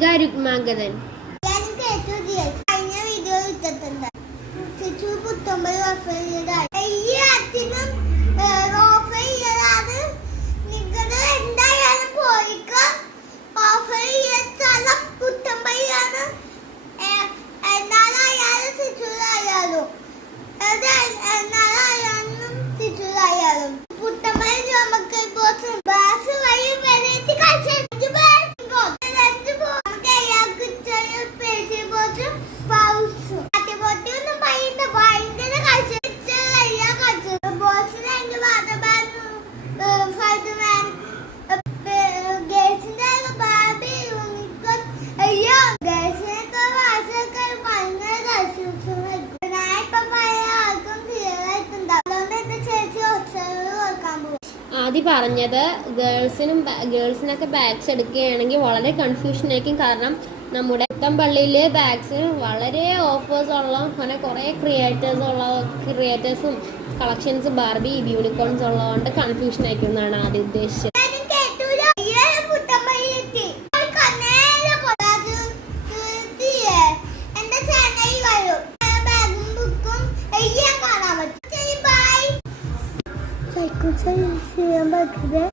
കന്യക രുക്മാംഗതൻ. കഴിഞ്ഞ വീഡിയോ ഇട്ടിട്ടുണ്ട്. ആദ്യം പറഞ്ഞത് ഗേൾസിനൊക്കെ ബാഗ്സ് എടുക്കുകയാണെങ്കിൽ വളരെ കൺഫ്യൂഷൻ ആയിരിക്കും. കാരണം നമ്മുടെ പള്ളിയിലെ ബാഗ്സിന് വളരെ ഓഫേഴ്സ് ഉള്ള അങ്ങനെ കുറേ ക്രിയേറ്റേഴ്സും കളക്ഷൻസ് ബാർബി യൂണിക്കോൺസ് ഉള്ളതുകൊണ്ട് കൺഫ്യൂഷൻ ആയിരിക്കും എന്നാണ് ആദ്യം ഉദ്ദേശിച്ചത്. ചെയ്യാൻ പറ്റുന്നത്